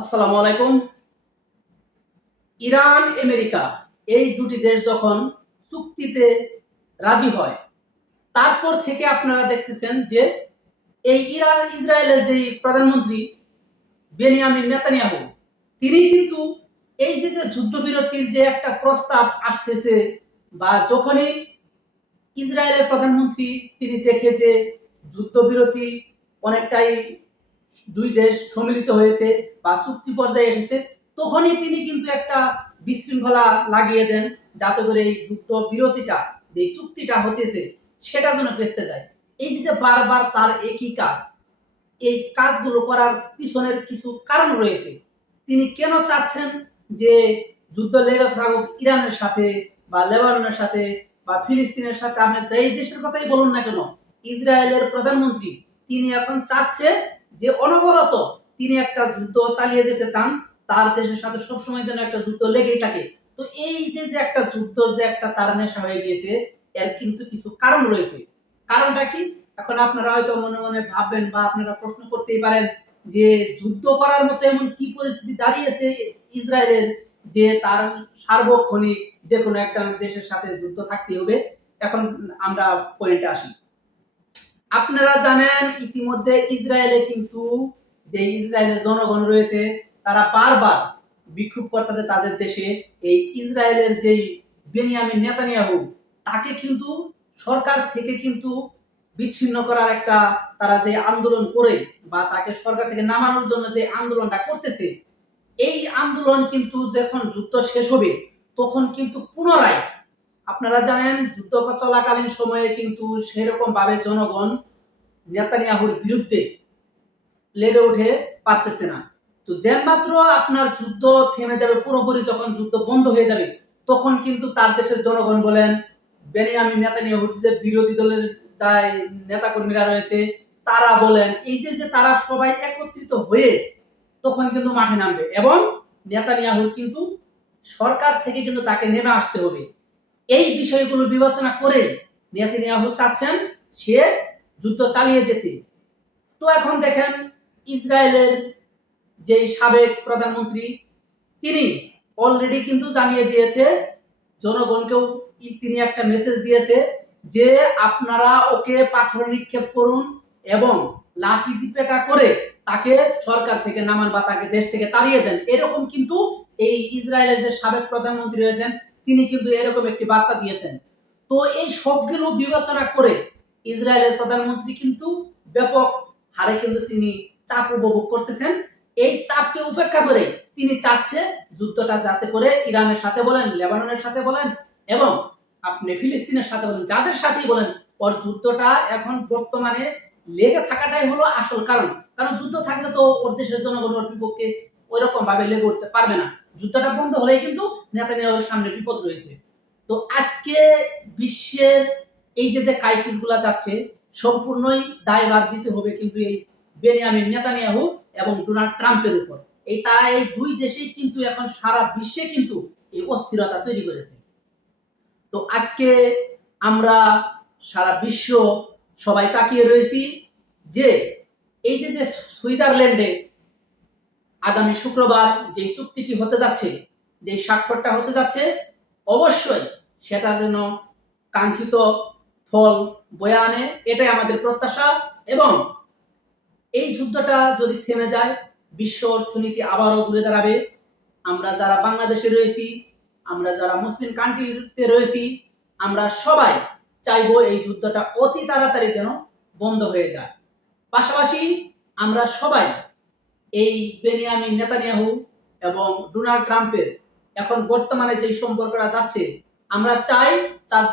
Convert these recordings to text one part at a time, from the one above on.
আসসালামু আলাইকুম। Iran America এই দুটি দেশ যখন চুক্তিতে রাজি হয়, তারপর থেকে আপনারা দেখতেছেন যে এই ইরান ইসরায়েলের যে প্রধানমন্ত্রী বেনিয়ামিন নেতানিয়াহু, তিনি কিন্তু এই যে যুদ্ধবিরতির যে একটা প্রস্তাব আসতেছে, বা যখনই ইসরায়েলের প্রধানমন্ত্রী তিনি দেখে যে যুদ্ধবিরতি অনেকটাই দুই দেশ সম্মিলিত হয়েছে বা চুক্তি পর্যায়ে এসেছে, তখনই তিনি কিন্তু একটা বিশৃঙ্খলা লাগিয়ে দেন, যাতে করে এই যুদ্ধ বিরতিটা যে চুক্তিটা হতেছে সেটা যেন ভেস্তে যায়। এই যে বারবার তার একই কাজ, এই কাজগুলো করার পিছনের কিছু কারণ রয়েছে। তিনি কেন চাচ্ছেন যে যুদ্ধ লেগে থাকুক ইরানের সাথে বা লেবাননের সাথে বা ফিলিস্তিনের সাথে, আপনি যেই দেশের কথাই বলুন না কেন, ইসরায়েলের প্রধানমন্ত্রী তিনি এখন চাচ্ছে যে অনবরত তিনি একটা যুদ্ধ চালিয়ে যেতে চান, তার দেশের সাথে সবসময় যেন একটা যুদ্ধ লেগেই থাকে। তো এই যে একটা যুদ্ধ যে একটা তার নেশা হয়ে গিয়েছে, এর কিন্তু কিছু কারণ রয়েছে। কারণটা কি? এখন আপনারা হয়তো মনে মনে ভাববেন বা আপনারা প্রশ্ন করতেই পারেন যে যুদ্ধ করার মতো এমন কি পরিস্থিতি দাঁড়িয়েছে ইসরায়েলের, যে তার সার্বক্ষণিক যে কোনো একটা দেশের সাথে যুদ্ধ থাকতে হবে। এখন আমরা পয়েন্টে আসি। আপনারা জানেন ইতিমধ্যে ইসরায়েলে কিন্তু যে ইসরায়েলের জনগণ রয়েছে, তারা বারবার বিক্ষোভ করতেছে তাদের দেশে। এই ইসরায়েলের যেই বেনিয়ামিন নেতানিয়াহু, তাকে কিন্তু সরকার থেকে কিন্তু বিচ্ছিন্ন করার একটা তারা যে আন্দোলন করে বা তাকে সরকার থেকে নামানোর জন্য যে আন্দোলনটা করতেছে, এই আন্দোলন কিন্তু যখন যুদ্ধ শেষ হবে তখন কিন্তু পুনরায়, আপনারা জানেন যুদ্ধ চলাকালীন সময়ে কিন্তু সেরকম ভাবে জনগণ নেতানিয়াহুর বিরুদ্ধে লেগে উঠে পারতেছে না। তো যেন মাত্র আপনার যুদ্ধ থেমে যাবে, পুরোপুরি যখন যুদ্ধ বন্ধ হয়ে যাবে, তখন কিন্তু তার দেশের জনগণ বলেন, বেনিয়ামিন নেতানিয়াহুর যে বিরোধী দলের যাই নেতাকর্মীরা রয়েছে, তারা বলেন এই যে তারা সবাই একত্রিত হয়ে তখন কিন্তু মাঠে নামবে, এবং নেতানিয়াহুর কিন্তু সরকার থেকে কিন্তু তাকে নেমে আসতে হবে। এই বিষয়গুলো বিবেচনা করে নেতানিয়াহু চাচ্ছেন সে যুদ্ধ চালিয়ে যেতে। তো এখন দেখেন ইসরায়েলের যে সাবেক প্রধানমন্ত্রী, তিনি অলরেডি কিন্তু জানিয়ে দিয়েছে জনগণকেও, তিনি একটা মেসেজ দিয়েছে যে আপনারা ওকে পাথর নিক্ষেপ করুন এবং লাঠি পেটা করে তাকে সরকার থেকে নামান বা তাকে দেশ থেকে তাড়িয়ে দেন। এরকম কিন্তু এই ইসরায়েলের যে সাবেক প্রধানমন্ত্রী রয়েছেন, তিনি কিন্তু এরকম একটি বার্তা দিয়েছেন। তো এই সবগুলো বিবেচনা করে ইসরায়েলের প্রধানমন্ত্রী কিন্তু ব্যাপক হারে কিন্তু তিনি চাপ উপভোগ করতেছেন। এই চাপকে উপেক্ষা করে তিনি চাচ্ছে যুদ্ধটা যাতে করে ইরানের সাথে বলেন, লেবাননের সাথে বলেন, এবং আপনি ফিলিস্তিনের সাথে বলেন, যাদের সাথেই বলেন, ওর যুদ্ধটা এখন বর্তমানে লেগে থাকাটাই হলো আসল কারণ। কারণ যুদ্ধ থাকলে তো ওর দেশের জনগণ ওর বিপক্ষে ওইরকম ভাবে লেগে উঠতে পারবে না। যুদ্ধটা বন্ধ হলেই কিন্তু নেতানিয়াহুর সামনে বিপদ রয়েছে। তো আজকে বিশ্বের এই যে ক্রাইসিস গুলা যাচ্ছে, সম্পূর্ণই দায়ভার দিতে হবে কিন্তু এই বেনিয়ামিন নেতানিয়াহু এবং ডোনাল্ড ট্রাম্পের উপর। এই তারা এই দুই দেশেই কিন্তু এখন সারা বিশ্বে কিন্তু এই অস্থিরতা তৈরি করেছে। তো আজকে আমরা সারা বিশ্ব সবাই তাকিয়ে রয়েছি যে এই যে সুইজারল্যান্ডে আগামী শুক্রবার যে চুক্তিটি হতে যাচ্ছে, যে স্বাক্ষরটা হতে যাচ্ছে, অবশ্যই সেটা যেন কাঙ্ক্ষিত ফল বয়ে আনে, এটাই আমাদের প্রত্যাশা। এবং এই যুদ্ধটা যদি থেমে যায়, বিশ্ব অর্থনীতি আবারও ঘুরে দাঁড়াবে। আমরা যারা বাংলাদেশে রয়েছি, আমরা যারা মুসলিম কান্ট্রিতে রয়েছি, আমরা সবাই চাইবো এই যুদ্ধটা অতি তাড়াতাড়ি যেন বন্ধ হয়ে যায়। পাশাপাশি আমরা সবাই এই বেনিয়ামিন নেতানিয়াহু এবং ডোনাল্ড ট্রাম্পের এখন বর্তমানে যে সম্পর্কটা যাচ্ছে, আমরা চাই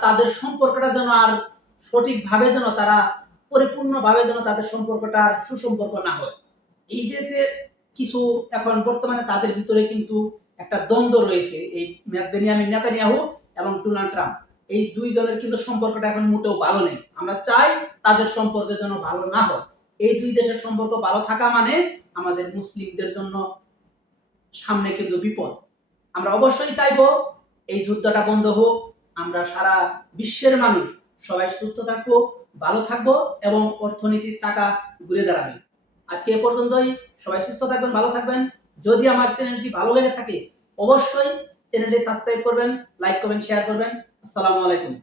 তাদের সম্পর্কটা যেন আর সঠিকভাবে যেন তারা পরিপূর্ণভাবে যেন তাদের সম্পর্কটা আর সুসম্পর্ক না হয়। এই যে কিছু এখন বর্তমানে তাদের ভিতরে কিন্তু একটা দ্বন্দ্ব রয়েছে, এই বেনিয়ামিন নেতানিয়াহু এবং ডোনাল্ড ট্রাম্প, এই দুইজনের কিন্তু সম্পর্কটা এখন মোটেও ভালো নেই। আমরা চাই তাদের সম্পর্ক যেন ভালো না হয়। এই দুই দেশের সম্পর্ক ভালো থাকা মানে আমাদের মুসলিমদের জন্য সামনে কিন্তু বিপদ। আমরা অবশ্যই চাইবো এই যুদ্ধটা বন্ধ হোক, আমরা সারা বিশ্বের মানুষ সবাই সুস্থ থাকবো, ভালো থাকবো, এবং অর্থনীতির চাকা ঘুরে দাঁড়াবে। আজকে এ পর্যন্তই। সবাই সুস্থ থাকবেন, ভালো থাকবেন। যদি আমার চ্যানেলটি ভালো লেগে থাকে অবশ্যই চ্যানেলটি সাবস্ক্রাইব করবেন, লাইক করবেন, শেয়ার করবেন। আসসালামু আলাইকুম।